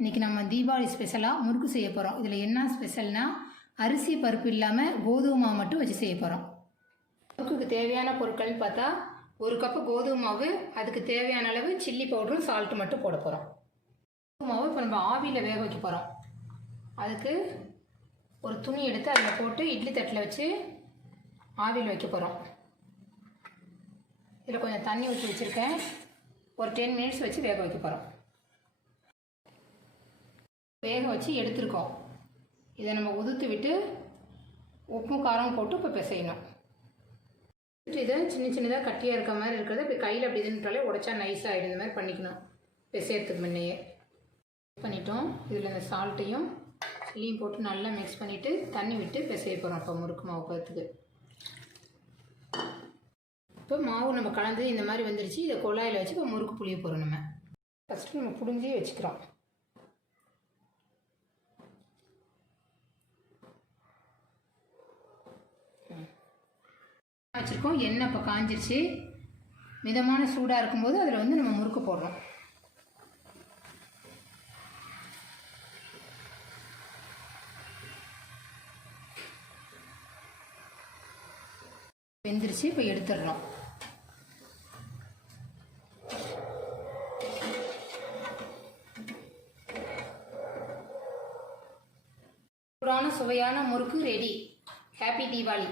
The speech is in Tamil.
இன்றைக்கி நம்ம தீபாவளி ஸ்பெஷலாக முறுக்கு செய்ய போகிறோம். இதில் என்ன ஸ்பெஷல்னா அரிசி பருப்பு இல்லாமல் கோதுமை மாவு மட்டும் வச்சு செய்ய போகிறோம். முறுக்குக்கு தேவையான பொருட்கள்னு பார்த்தா 1 கப்பு கோதுமை மாவு, அதுக்கு தேவையான அளவு சில்லி பவுடரும் சால்ட்டு மட்டும் போட போகிறோம். கோதுமை மாவு இப்போ நம்ம ஆவியில் வேக வைக்க போகிறோம். அதுக்கு ஒரு துணி எடுத்து அதில் போட்டு இட்லி தட்டில் வச்சு ஆவியில் வைக்க போகிறோம். இதில் கொஞ்சம் தண்ணி ஊற்றி வச்சுருக்கேன். ஒரு 10 மினிட்ஸ் வச்சு வேக வைக்க போகிறோம். வேக வச்சு எடுத்துருக்கோம். இதை நம்ம உதுத்து விட்டு உப்பு காரம் போட்டு இப்போ பிசையணும். இதை சின்ன சின்னதாக கட்டியாக இருக்க மாதிரி இருக்கிறத இப்போ கையில் அப்படி இதுன்றாலே உடைச்சா நைஸாக ஆகிடும். இந்த மாதிரி பண்ணிக்கணும். பிசையறதுக்கு முன்னையே பண்ணிட்டோம். இதில் இந்த சால்ட்டையும் சில்லியும் போட்டு நல்லா மிக்ஸ் பண்ணிவிட்டு தண்ணி விட்டு பிசைய போகிறோம். இப்போ முறுக்கு மாவு பதத்துக்கு இப்போ மாவு நம்ம கலந்து இந்த மாதிரி வந்துருச்சு. இதை குழாயில் வச்சு இப்போ முறுக்கு புளிய போகிறோம். நம்ம ஃபஸ்ட்டு நம்ம புளிஞ்சே வச்சுக்கிறோம். வச்சுருக்கோம். எண்ணெய் இப்போ காஞ்சிருச்சு. மிதமான சூடாக இருக்கும்போது அதில் வந்து நம்ம முறுக்கு போடுறோம். வெந்துருச்சு. இப்போ எடுத்துடுறோம். சூடான சுவையான முறுக்கு ரெடி. ஹாப்பி தீபாவளி.